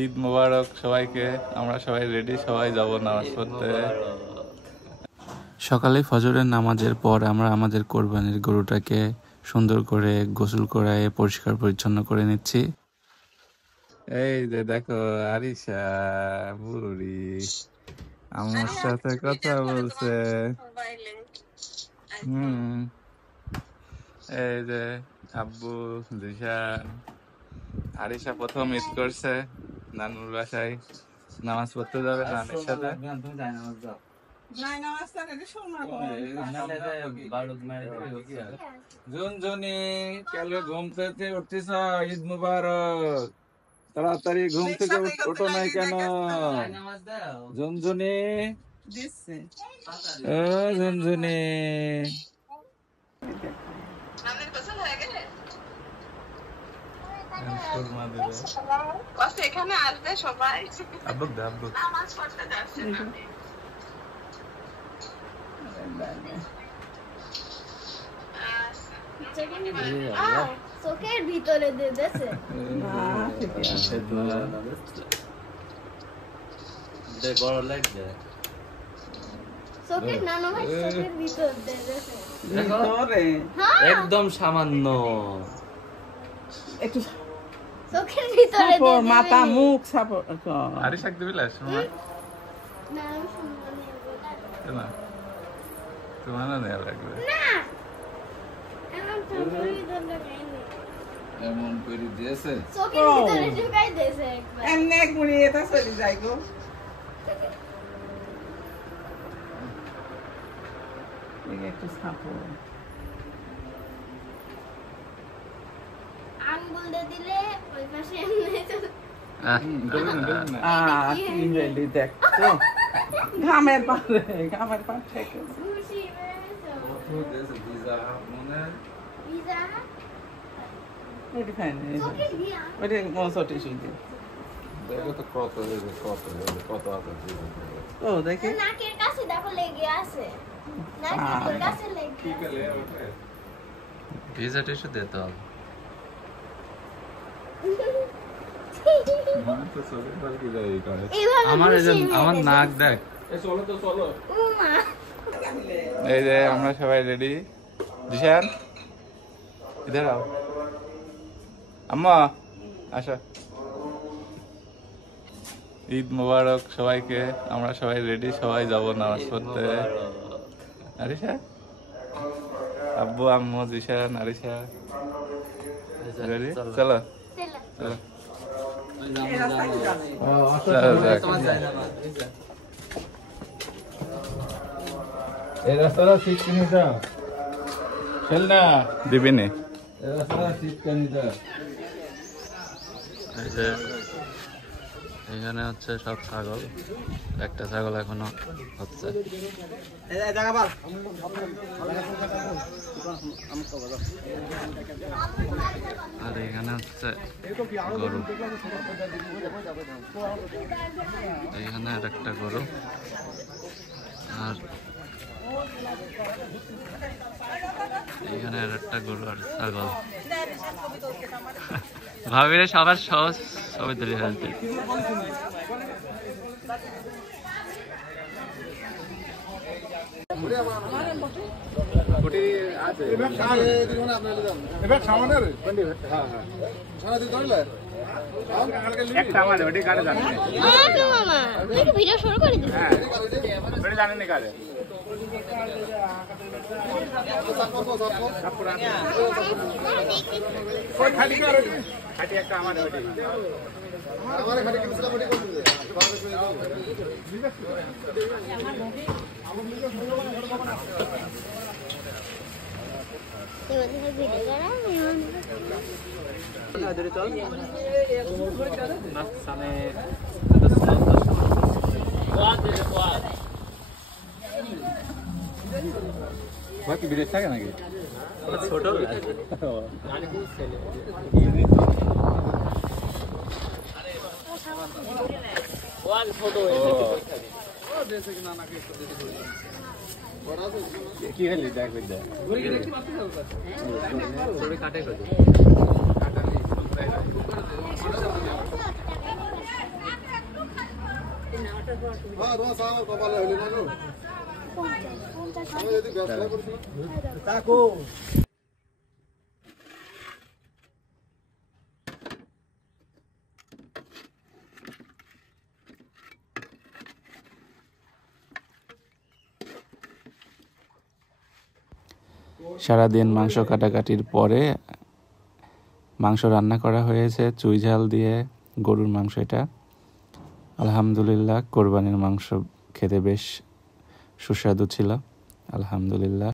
ঈদ মোবারক সবাইকে। আমরা সবাই রেডি, সবাই যাব নামাজ পড়তে। সকালে ফজরের নামাজের পর আমরা আমাদের কোরবানির গরুটাকে সুন্দর করে গোসল করায় পরিষ্কার পরিচ্ছন্ন করে নিচ্ছি। এই যে দেখো আরিশা বুড়ি আমার সাথে কথা বলছে। এই যে আব্বু জিশান। আরিশা প্রথম ঈদ করছে নানুর বাসায়, নামাজ পড়তে যাবে নানির সাথে। ঝুনঝুনি কালে ঘুম থেকে উঠতেছ, ঈদ মুবারক। তাড়াতাড়ি ঘুম থেকে ওঠো নাই কেন ঝুনঝুনি? ও ঝুনঝুনি, এখানে আসবে সবাই। চোখের ভিতরে দিয়েছে চোখের নানো ভাই, চোখের ভিতর দিয়েছে একদম সামান্য একটু চোখের ভিতরে দিয়ে মাথা মুখ সাপোর্ট। আরে শাক দিবি লাস না আমি শুনবো না, তোমার না নেওয়া লাগবে না এমন চোখের ভিতরে লাগাইনি, এমন করে দিয়েছে চোখের ভিতরে ঢুকাই দিয়েছে একবার। এমনি এক মুড়ি এটা চলে যায় গো। একটু সাপোর্ট আঙ্গুল দিয়ে দিলে ওই পাশে এমনি চলে। দেখতো ঘামের পারে ঘামের পার থেকে খুশি হয়েছে ভিজা চোখের ভিয়া ওইটা মশটি শুনতে। দেখো তো কত কত কত আছে। ও দেখে নাকের কাছে দেখো লেগে আছে, নাকের কাছে লেগে আছে। ভিজা টিস্যু দিতে হবে। আমার নাক দেখ। এই যে আমরা সবাই রেডি। জিশান ইধার আও, আম্মা আসো। ঈদ মোবারক সবাইকে। আমরা সবাই রেডি, সবাই যাব নামাজ পড়তে। আরিশা, আব্বু আম্মু জিশান আরিশা রেডি? চলো চলো এই রাস্তাটা ঠিক কিনে দাও, চল না দিবি নি এই রাস্তাটা ঠিক কিনে দাও। এই যে এখানে হচ্ছে সব ছাগল, একটা ছাগল এখনো হচ্ছে। আর এখানে হচ্ছে গরু, এখানে আর একটা গরু, আর এখানে আর একটা গরু আর ছাগল। ভাবিরে সবার সহজ সবাই তুলে ফেলতে। ভিডিও শুরু করে দিচ্ছি। বাকি বিদেশ থাকে নাকি ছোট কি হলি দেখ কাটে সারাদিন মাংস কাটাকাটির পরে মাংস রান্না করা হয়েছে চুই ঝাল দিয়ে, গরুর মাংস এটা। আলহামদুলিল্লাহ, কোরবানির মাংস খেতে বেশ সুস্বাদু ছিল, আলহামদুলিল্লাহ।